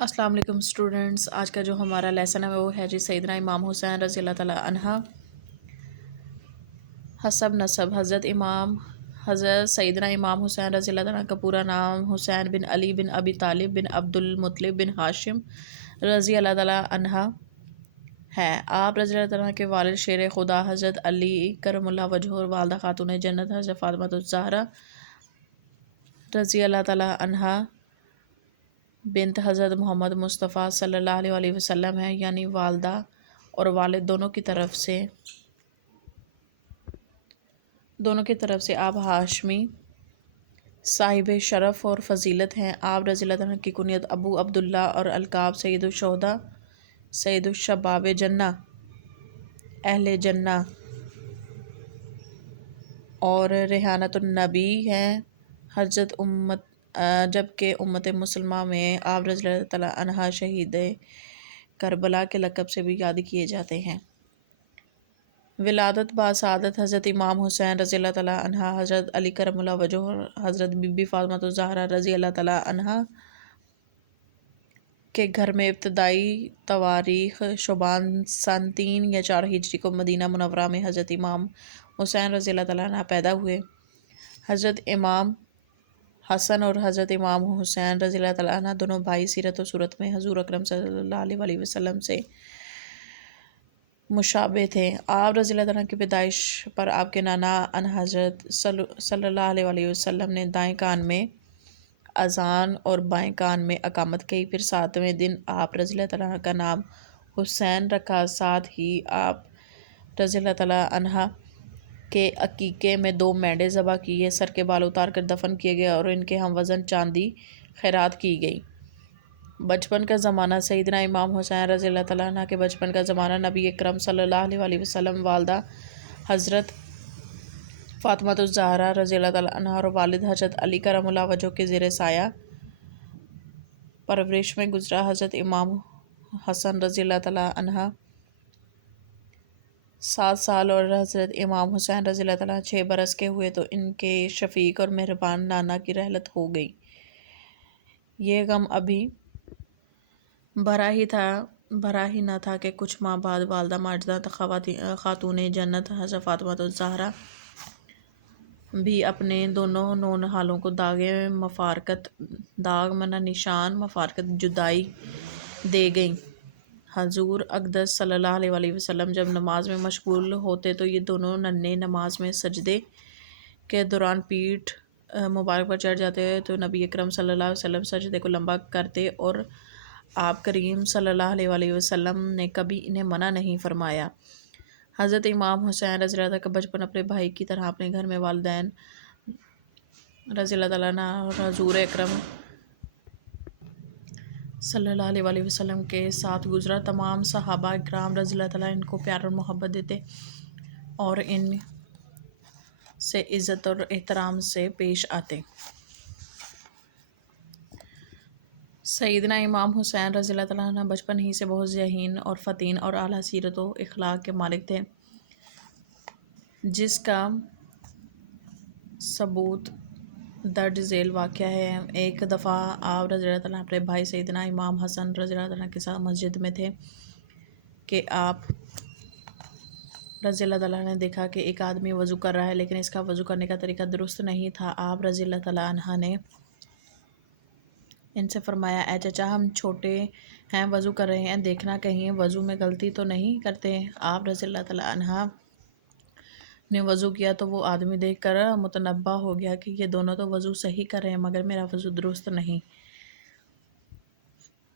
السلام علیکم اسٹوڈنٹس، آج کا جو ہمارا لیسن ہے وہ ہے جی سیدنا امام حسین رضی اللہ تعالیٰ عنہ حسب نسب حضرت سیدنا امام حسین رضی اللہ تعالیٰ کا پورا نام حسین بن علی بن ابی طالب بن عبد المطلب بن ہاشم رضی اللہ تعالیٰ عنہ ہے۔ آپ رضی اللہ تعالیٰ کے والد شیر خدا حضرت علی کرم اللہ وجہ اور والدہ خاتون جنت حضرت فاطمہ الزہرا رضی اللہ تعالیٰ عنہ بنت حضرت محمد مصطفیٰ صلی اللہ علیہ وسلم ہے، یعنی والدہ اور والد دونوں کی طرف سے آپ ہاشمی صاحب شرف اور فضیلت ہیں۔ آپ رضی اللہ عنہ کی کنیت ابو عبداللہ اور القاب سید الشہداء، سید الشباب جنہ، اہل جنہ اور ریحانۃ النبی ہیں، جبکہ امت مسلمہ میں آپ رضی اللہ تعالیٰ عنہ شہید کربلا کے لقب سے بھی یاد کیے جاتے ہیں۔ ولادت باسعادت حضرت امام حسین رضی اللہ تعالیٰ عنہ، حضرت علی کرم اللہ وجہ اور حضرت بی بی فاطمہ الزہرا رضی اللہ تعالیٰ عنہ کے گھر میں ابتدائی تواریخ شعبان سن 3 یا 4 ہجری کو مدینہ منورہ میں حضرت امام حسین رضی اللہ تعالیٰ عنہ پیدا ہوئے۔ حضرت امام حسن اور حضرت امام حسین رضی اللہ تعالیٰ عنہ دونوں بھائی سیرت و صورت میں حضور اکرم صلی اللہ علیہ وسلم سے مشابہ تھے۔ آپ رضی اللہ عنہ کی پیدائش پر آپ کے نانا ان حضرت صلی اللہ علیہ وسلم نے دائیں کان میں اذان اور بائیں کان میں اقامت کی، پھر 7ویں دن آپ رضی اللہ عنہ کا نام حسین رکھا، ساتھ ہی آپ رضی اللہ عنہ کے عقیقے میں 2 مینڈے ذبح کیے، سر کے بال اتار کر دفن کیے گئے اور ان کے ہم وزن چاندی خیرات کی گئی۔ بچپن کا زمانہ سیدنا امام حسین رضی اللہ عنہ کے بچپن کا زمانہ نبی اکرم صلی اللہ علیہ وسلم، والدہ حضرت فاطمہ الزہرا رضی اللہ عنہ اور والد حضرت علی کرم اللہ وجہ کے زیر سایہ پرورش میں گزرا۔ حضرت امام حسن رضی اللہ عنہ 7 سال اور حضرت امام حسین رضی اللہ عنہ 6 برس کے ہوئے تو ان کے شفیق اور مہربان نانا کی رحلت ہو گئی۔ یہ غم ابھی بھرا ہی نہ تھا کہ کچھ ماہ بعد والدہ ماجدہ خاتون جنت حضرت فاطمہ الزہرا بھی اپنے دونوں نونہالوں کو داغ منہ نشان مفارقت جدائی دے گئیں۔ حضور اقدس صلی اللہ علیہ وسلم جب نماز میں مشغول ہوتے تو یہ دونوں ننھے نماز میں سجدے کے دوران پیٹھ مبارک پر چڑھ جاتے تو نبی اکرم صلی اللہ علیہ وسلم سجدے کو لمبا کرتے اور آپ کریم صلی اللہ علیہ وسلم نے کبھی انہیں منع نہیں فرمایا۔ حضرت امام حسین رضی اللہ عنہ کا بچپن اپنے بھائی کی طرح اپنے گھر میں والدین رضی اللہ عنہ اور حضور اکرم صلی اللہ علیہ وسلم کے ساتھ گزرا۔ تمام صحابہ اکرام رضی اللہ عنہ ان کو پیار اور محبت دیتے اور ان سے عزت اور احترام سے پیش آتے۔ سیدنا امام حسین رضی اللہ عنہ بچپن ہی سے بہت ذہین اور فطن اور اعلیٰ سیرت و اخلاق کے مالک تھے، جس کا ثبوت درج ذیل واقعہ ہے۔ ایک دفعہ آپ رضی اللہ عنہ اپنے بھائی سیدنا امام حسن رضی اللہ عنہ کے ساتھ مسجد میں تھے کہ آپ رضی اللہ عنہ نے دیکھا کہ ایک آدمی وضو کر رہا ہے، لیکن اس کا وضو کرنے کا طریقہ درست نہیں تھا۔ آپ رضی اللہ عنہ نے ان سے فرمایا، اے چچا، ہم چھوٹے ہیں، وضو کر رہے ہیں، دیکھنا کہیں وضو میں غلطی تو نہیں کرتے۔ آپ رضی اللہ عنہ نے وضو کیا تو وہ آدمی دیکھ کر متنبہ ہو گیا کہ یہ دونوں تو وضو صحیح کر رہے ہیں مگر میرا وضو درست نہیں۔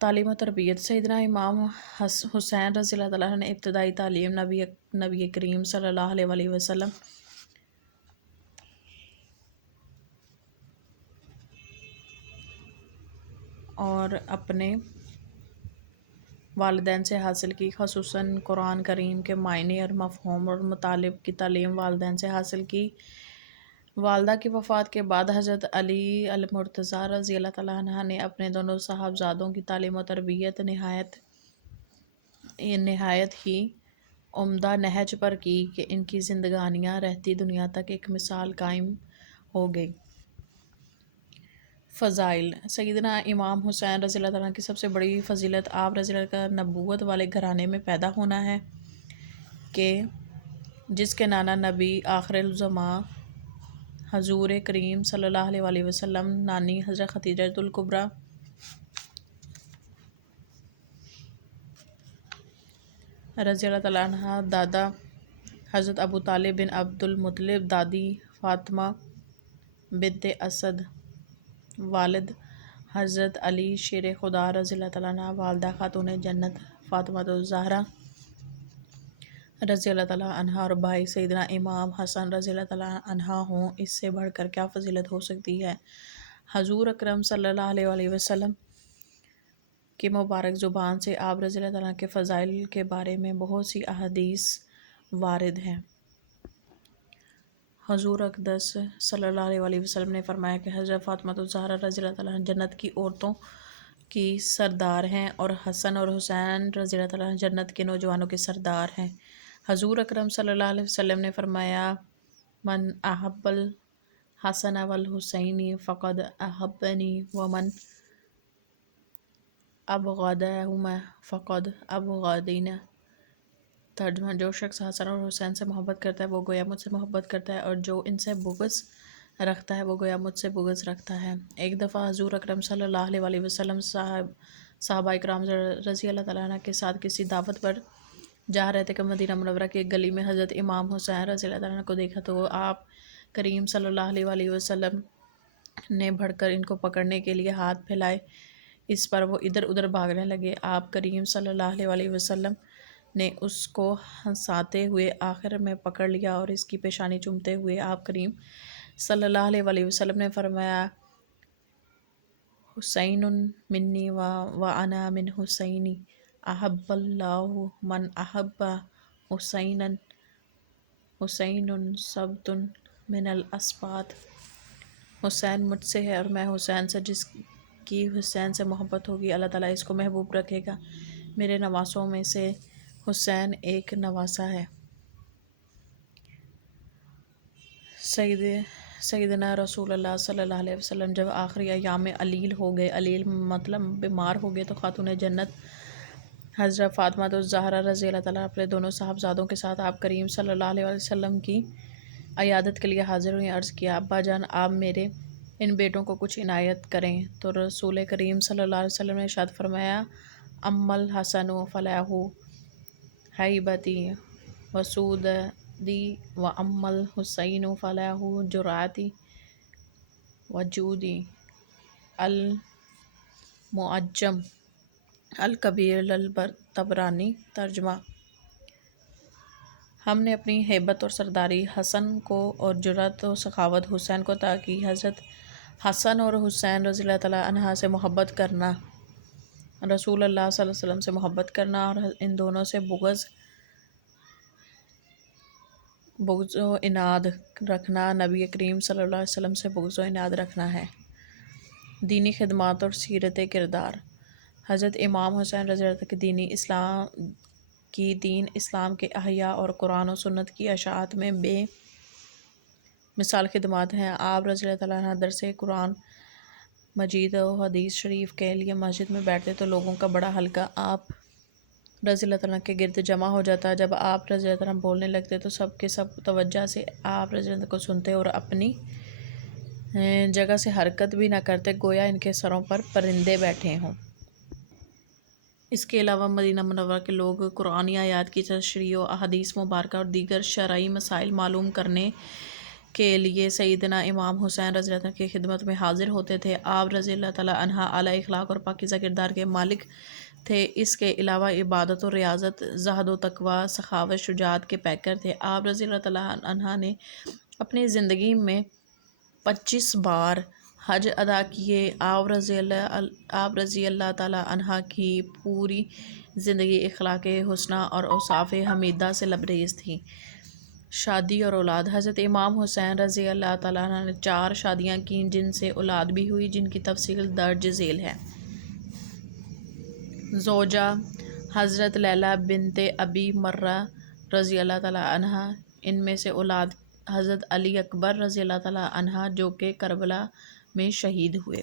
تعلیم و تربیت سیدنا امام حسین رضی اللہ عنہ نے ابتدائی تعلیم نبی کریم صلی اللہ علیہ وسلم اور اپنے والدین سے حاصل کی، خصوصاً قرآن کریم کے معنی اور مفہوم اور مطالب کی تعلیم والدین سے حاصل کی۔ والدہ کی وفات کے بعد حضرت علی المرتضیٰ رضی اللہ عنہ نے اپنے دونوں صاحبزادوں کی تعلیم و تربیت نہایت ہی عمدہ نہج پر کی کہ ان کی زندگانیاں رہتی دنیا تک ایک مثال قائم ہو گئی۔ فضائل سیدنا امام حسین رضی اللہ تعالیٰ کی سب سے بڑی فضیلت آپ رضی اللہ کا نبوت والے گھرانے میں پیدا ہونا ہے کہ جس کے نانا نبی آخر الزماں حضور کریم صلی اللہ علیہ وآلہ وسلم، نانی حضرت خدیجہ الکبریٰ رضی اللہ تعالیٰ عنہ، دادا حضرت ابو طالب بن عبد المطلب، دادی فاطمہ بنت اسد، والد حضرت علی شیر خدا رضی اللہ تعالیٰ عنہ، والدہ خاتون جنت فاطمہ الزہرا رضی اللہ تعالیٰ عنہ، اور بھائی سیدنا امام حسن رضی اللہ تعالیٰ عنہ ہوں، اس سے بڑھ کر کیا فضیلت ہو سکتی ہے۔ حضور اکرم صلی اللہ علیہ وآلہ وسلم کی مبارک زبان سے آپ رضی اللہ تعالیٰ کے فضائل کے بارے میں بہت سی احادیث وارد ہیں۔ حضور اقدس صلی اللہ علیہ وآلہ وسلم نے فرمایا کہ حضرت فاطمہ الزہرا رضی اللہ تعالیٰ عنہ جنت کی عورتوں کی سردار ہیں اور حسن اور حسین رضی اللہ تعالیٰ عنہ جنت کے نوجوانوں کے سردار ہیں۔ حضور اکرم صلی اللہ علیہ وسلم نے فرمایا من احب الحسن والحسین فقد احبنی ومن ابغضہما فقد ابغضنی۔ ترجمہ، جو شخص حسن اور حسین سے محبت کرتا ہے وہ گویا مجھ سے محبت کرتا ہے، اور جو ان سے بغض رکھتا ہے وہ گویا مجھ سے بغض رکھتا ہے۔ ایک دفعہ حضور اکرم صلی اللہ علیہ وآلہ وسلم صحابہ اکرام رضی اللہ تعالیٰ عنہ کے ساتھ کسی دعوت پر جا رہے تھے کہ مدینہ منورہ کی ایک گلی میں حضرت امام حسین رضی اللہ تعالیٰ عنہ کو دیکھا تو آپ کریم صلی اللہ علیہ وآلہ وسلم نے بڑھ کر ان کو پکڑنے کے لیے ہاتھ پھیلائے، اس پر وہ ادھر ادھر بھاگنے لگے۔ آپ کریم صلی اللہ علیہ وآلہ وسلم نے اس کو ہنساتے ہوئے آخر میں پکڑ لیا اور اس کی پیشانی چومتے ہوئے آپ کریم صلی اللہ علیہ وآلہ وسلم نے فرمایا حسین منی وانا من حسینی، احب اللہ من احب حسینا، حسین سبت من الاسباط۔ حسین مجھ سے ہے اور میں حسین سے، جس کی حسین سے محبت ہوگی اللہ تعالیٰ اس کو محبوب رکھے گا۔ میرے نواسوں میں سے حسین ایک نواسہ ہے۔ سیدنا رسول اللہ صلی اللہ علیہ وسلم جب آخری ایام علیل ہو گئے، علیل مطلب بیمار ہو گئے، تو خاتون جنت حضرت فاطمہ الزہرا رضی اللہ تعالیٰ اپنے دونوں صاحبزادوں کے ساتھ آپ کریم صلی اللہ علیہ وسلم کی عیادت کے لیے حاضر ہوئیں۔ عرض کیا ابا جان، آپ میرے ان بیٹوں کو کچھ عنایت کریں، تو رسول کریم صلی اللہ علیہ وسلم نے ارشاد فرمایا اما الحسن فلاح ہیبتی وسودی واما الحسین فلاح جرأتی وجودی المعجم الکبیر الطبرانی۔ ترجمہ، ہم نے اپنی ہیبت اور سرداری حسن کو اور جرأت و سخاوت حسین کو عطا کی۔ حضرت حسن اور حسین رضی اللہ تعالیٰ عنہ سے محبت کرنا، رسول اللہ صلی اللہ علیہ وسلم سے محبت کرنا اور ان دونوں سے بغض و عناد رکھنا نبی کریم صلی اللہ علیہ وسلم سے بغض و عناد رکھنا ہے۔ دینی خدمات اور سیرت کردار۔ حضرت امام حسین رضی اللہ عنہ کی دین اسلام کے احیاء اور قرآن و سنت کی اشاعت میں بے مثال خدمات ہیں۔ آپ رضی اللہ تعالیٰ عنہ درس قرآن مجید و حدیث شریف کے لیے مسجد میں بیٹھتے تو لوگوں کا بڑا حلقہ آپ رضی اللہ تعالیٰ کے گرد جمع ہو جاتا۔ جب آپ رضی اللہ تعالیٰ بولنے لگتے تو سب کے سب توجہ سے آپ رضی اللہ کو سنتے اور اپنی جگہ سے حرکت بھی نہ کرتے، گویا ان کے سروں پر پرندے بیٹھے ہوں۔ اس کے علاوہ مدینہ منورہ کے لوگ قرآنی آیات کی تشریح و احادیث مبارکہ اور دیگر شرعی مسائل معلوم کرنے کے لیے سیدنا امام حسین رضی اللہ عنہ کی خدمت میں حاضر ہوتے تھے۔ آپ رضی اللہ تعالیٰ عنہ اعلیٰ اخلاق اور پاکیزہ کردار کے مالک تھے۔ اس کے علاوہ عبادت و ریاضت، زہد و تقویٰ، سخاوت، شجاعت کے پیکر تھے۔ آپ رضی اللہ تعالیٰ عنہ نے اپنی زندگی میں 25 بار حج ادا کیے۔ آپ رضی اللہ تعالیٰ عنہ کی پوری زندگی اخلاق حسنہ اور اوصاف حمیدہ سے لبریز تھی۔ شادی اور اولاد۔ حضرت امام حسین رضی اللہ تعالیٰ عنہ نے 4 شادیاں کیں، جن سے اولاد بھی ہوئی، جن کی تفصیل درج ذیل ہے۔ زوجہ حضرت لیلہ بنت ابی مرہ رضی اللہ تعالیٰ عنہ، ان میں سے اولاد حضرت علی اکبر رضی اللہ تعالیٰ عنہ جو کہ کربلا میں شہید ہوئے۔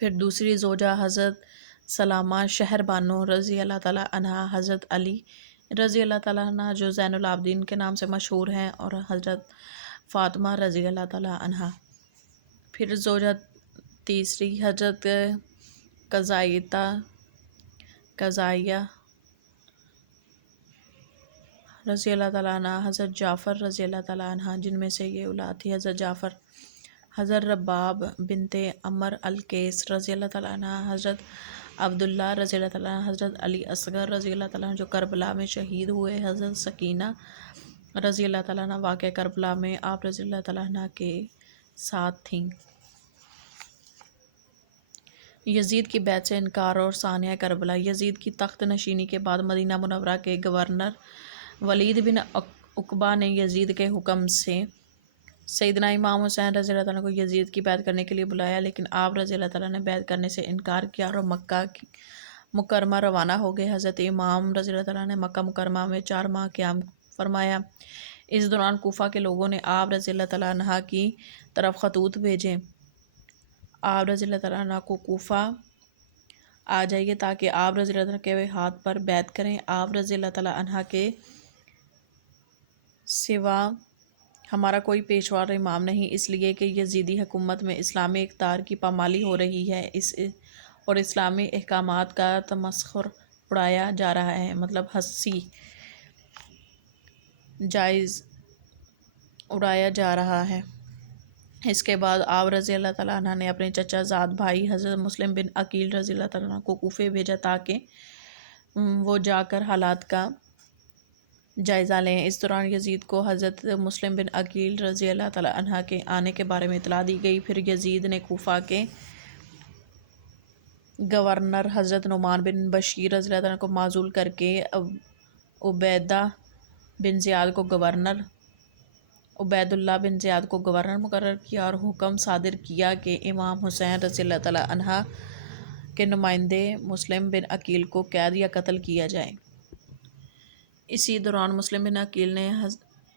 پھر دوسری زوجہ حضرت سلامہ شہر بانو رضی اللہ تعالیٰ عنہ، حضرت علی رضی اللہ تعالیٰ عنہ جو زین العابدین کے نام سے مشہور ہیں، اور حضرت فاطمہ رضی اللہ تعالیٰ عنہ۔ پھر زوجہ تیسری حضرت قضائیہ رضی اللہ تعالیٰ عنہ، حضرت جعفر رضی اللہ تعالیٰ عنہ، جن میں سے یہ اولاد تھی حضرت جعفر، حضرت رباب بنت عمر القیس رضی اللہ تعالیٰ عنہ، حضرت عبداللہ رضی اللہ تعالیٰ عنہ، حضرت علی اصغر رضی اللہ تعالیٰ عنہ جو کربلا میں شہید ہوئے، حضرت سکینہ رضی اللہ تعالیٰ عنہ واقع کربلا میں آپ رضی اللہ تعالیٰ عنہ کے ساتھ تھیں۔ یزید کی بیعت سے انکار اور ثانیہ کربلا۔ یزید کی تخت نشینی کے بعد مدینہ منورہ کے گورنر ولید بن عقبہ نے یزید کے حکم سے سیدنا امام حسین رضی اللہ تعالیٰ کو یزید کی بیعت کرنے کے لیے بلایا، لیکن آپ رضی اللہ تعالیٰ نے بیعت کرنے سے انکار کیا اور مکہ مکرمہ روانہ ہو گئے۔ حضرت امام رضی اللہ تعالیٰ نے مکہ مکرمہ میں 4 ماہ قیام فرمایا۔ اس دوران کوفہ کے لوگوں نے آپ رضی اللہ تعالیٰ عنہ کی طرف خطوط بھیجے، آپ رضی اللہ تعالیٰ عنہ کو کوفہ آ جائیے تاکہ آپ رضی اللہ عنہ کے ہاتھ پر بیعت کریں۔ آپ رضی اللہ تعالیٰ عنہ کے سوا ہمارا کوئی پیشوا اور امام نہیں، اس لیے کہ یزیدی حکومت میں اسلامی اقدار کی پامالی ہو رہی ہے اور اسلامی احکامات کا تمسخر اڑایا جا رہا ہے، مطلب ہنسی جائز اڑایا جا رہا ہے۔ اس کے بعد آپ رضی اللہ تعالیٰ عنہ نے اپنے چچا زاد بھائی حضرت مسلم بن عقیل رضی اللہ تعالیٰ عنہ کو کوفے بھیجا تاکہ وہ جا کر حالات کا جائزہ لیں۔ اس دوران یزید کو حضرت مسلم بن عقیل رضی اللہ تعالیٰ عنہ کے آنے کے بارے میں اطلاع دی گئی۔ پھر یزید نے کوفہ کے گورنر حضرت نعمان بن بشیر رضی اللہ عنہ کو معزول کر کے عبید اللہ بن زیاد کو گورنر مقرر کیا اور حکم صادر کیا کہ امام حسین رضی اللہ تعالیٰ عنہ کے نمائندے مسلم بن عقیل کو قید یا قتل کیا جائے۔ اسی دوران مسلم بن عقیل نے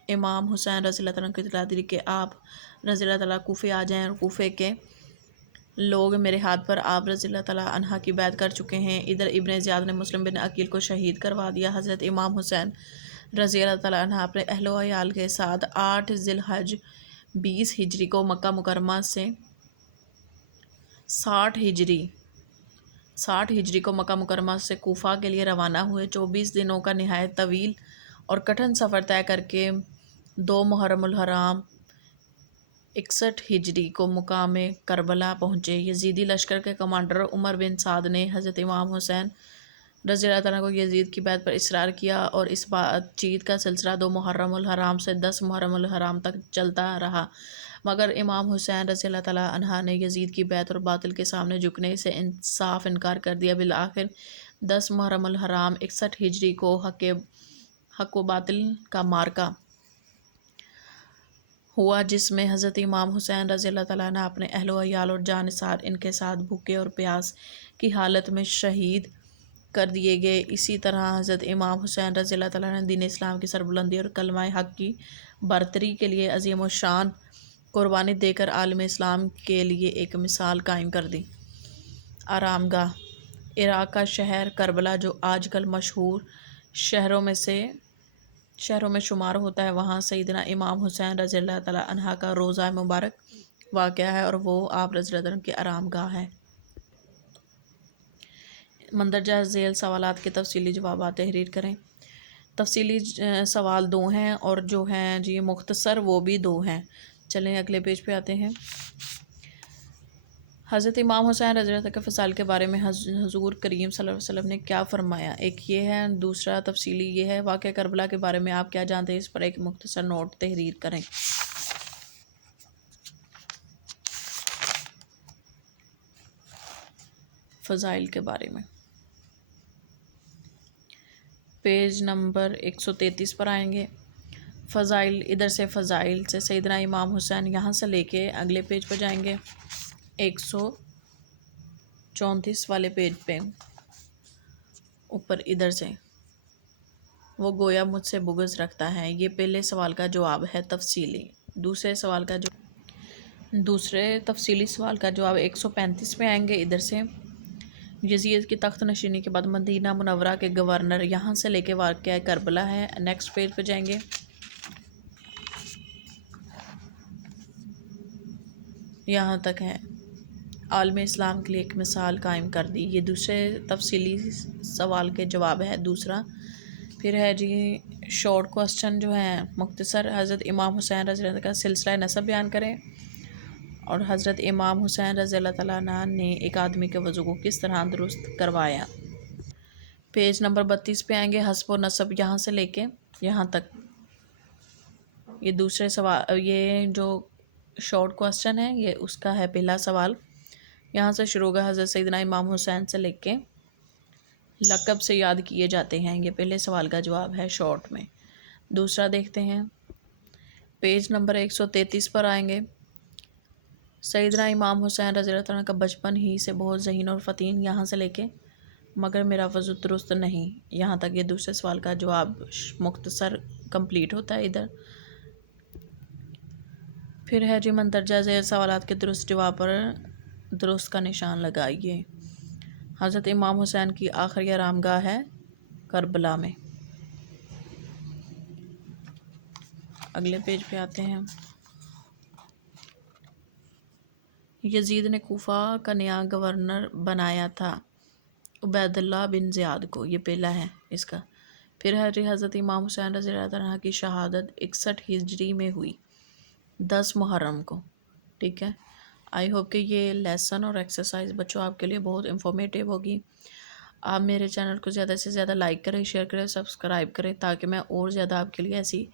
امام حسین رضی اللہ تعالیٰ کو اطلاع دی کہ آپ رضی اللہ تعالیٰ کوفے آ جائیں، اور کوفے کے لوگ میرے ہاتھ پر آپ رضی اللہ تعالیٰ عنہ کی بیعت کر چکے ہیں۔ ادھر ابن زیاد نے مسلم بن عقیل کو شہید کروا دیا۔ حضرت امام حسین رضی اللہ تعالیٰ عنہ اپنے اہل و عیال کے ساتھ 8 ذی الحج 20 ہجری کو مکہ مکرمہ سے 60 ہجری کو مکہ مکرمہ سے کوفہ کے لیے روانہ ہوئے۔ 24 دنوں کا نہایت طویل اور کٹھن سفر طے کر کے 2 محرم الحرام 61 ہجری کو مقام کربلا پہنچے۔ یزیدی لشکر کے کمانڈر عمر بن سعد نے حضرت امام حسین رضی اللہ تعالیٰ کو یزید کی بیعت پر اصرار کیا اور اس بات چیت کا سلسلہ 2 محرم الحرام سے 10 محرم الحرام تک چلتا رہا، مگر امام حسین رضی اللہ تعالیٰ عنہ نے یزید کی بیعت اور باطل کے سامنے جھکنے سے صاف انکار کر دیا۔ بالآخر 10 محرم الحرام 61 ہجری کو حق و باطل کا معرکہ ہوا، جس میں حضرت امام حسین رضی اللہ تعالیٰ عنہ اپنے اہل و عیال اور جانثار ان کے ساتھ بھوکے اور پیاس کی حالت میں شہید کر دیے گئے۔ اسی طرح حضرت امام حسین رضی اللہ تعالیٰ عنہ دین اسلام کی سربلندی اور کلمہ حق کی برتری کے لیے عظیم الشان قربانی دے کر عالم اسلام کے لیے ایک مثال قائم کر دی۔ آرام گاہ عراق کا شہر کربلا جو آج کل مشہور شہروں میں شمار ہوتا ہے، وہاں سیدنا امام حسین رضی اللہ تعالیٰ عنہ کا روضہ مبارک واقع ہے اور وہ آپ رضی اللہ عنہ کی آرام گاہ ہے۔ مندرجہ ذیل سوالات کے تفصیلی جوابات تحریر کریں۔ تفصیلی سوال 2 ہیں اور جو ہیں جی مختصر وہ بھی 2 ہیں۔ چلیں اگلے پیج پہ آتے ہیں۔ حضرت امام حسین رضی اللہ عنہ کے فضائل کے بارے میں حضور کریم صلی اللہ علیہ وسلم نے کیا فرمایا؟ ایک یہ ہے، دوسرا تفصیلی یہ ہے۔ واقعہ کربلا کے بارے میں آپ کیا جانتے ہیں؟ اس پر ایک مختصر نوٹ تحریر کریں۔ فضائل کے بارے میں پیج نمبر 133 پر آئیں گے۔ فضائل، ادھر سے فضائل سے سیدنا امام حسین، یہاں سے لے کے اگلے پیج پر جائیں گے 134 والے پیج پہ اوپر ادھر سے۔ وہ گویا مجھ سے بغض رکھتا ہے، یہ پہلے سوال کا جواب ہے تفصیلی۔ دوسرے سوال کا دوسرے تفصیلی سوال کا جواب 135 میں آئیں گے ادھر سے۔ یزید کی تخت نشینی کے بعد مدینہ منورہ کے گورنر یہاں سے لے کے واقعہ کربلا ہے۔ نیکسٹ پیج پہ جائیں گے۔ یہاں تک ہے عالم اسلام کے لیے ایک مثال قائم کر دی۔ یہ دوسرے تفصیلی سوال کے جواب ہے دوسرا۔ پھر ہے جی شارٹ کوسچن جو ہے مختصر، حضرت امام حسین رضی اللہ عنہ کا سلسلہ نسب بیان کریں، اور حضرت امام حسین رضی اللہ تعالیٰ عنہ نے ایک آدمی کے وضو کو کس طرح درست کروایا۔ پیج نمبر 32 پہ آئیں گے۔ حسب و نسب یہاں سے لے کے یہاں تک، یہ دوسرے سوال، یہ جو شارٹ کوسچن ہے یہ اس کا ہے پہلا سوال۔ یہاں سے شروع ہوگا، حضرت سیدنا امام حسین سے لے کے لقب سے یاد کیے جاتے ہیں، یہ پہلے سوال کا جواب ہے شارٹ میں۔ دوسرا دیکھتے ہیں، پیج نمبر 133 پر آئیں گے۔ سیدنا امام حسین رضی اللہ عنہ کا بچپن ہی سے بہت ذہین اور فطین، یہاں سے لے کے مگر میرا وضو درست نہیں، یہاں تک یہ دوسرے سوال کا جواب مختصر کمپلیٹ ہوتا ہے ادھر۔ پھر ہے جی مندرجہ ذیل سوالات کے درست جواب پر درست کا نشان لگائیے۔ حضرت امام حسین کی آخری آرامگاہ ہے کربلا میں۔ اگلے پیج پہ آتے ہیں۔ یزید نے کوفہ کا نیا گورنر بنایا تھا عبید اللہ بن زیاد کو، یہ پہلا ہے اس کا۔ پھر ہے جی حضرت امام حسین رضی اللہ عنہ کی شہادت 61 ہجری میں ہوئی 10 محرم کو، ٹھیک ہے۔ آئی ہوپ کہ یہ لیسن اور ایکسرسائز بچوں آپ کے لیے بہت انفارمیٹیو ہوگی۔ آپ میرے چینل کو زیادہ سے زیادہ لائک کریں، شیئر کریں، سبسکرائب کریں، تاکہ میں اور زیادہ آپ کے لیے ایسی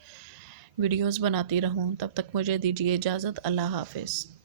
ویڈیوز بناتی رہوں۔ تب تک مجھے دیجیے اجازت، اللہ حافظ۔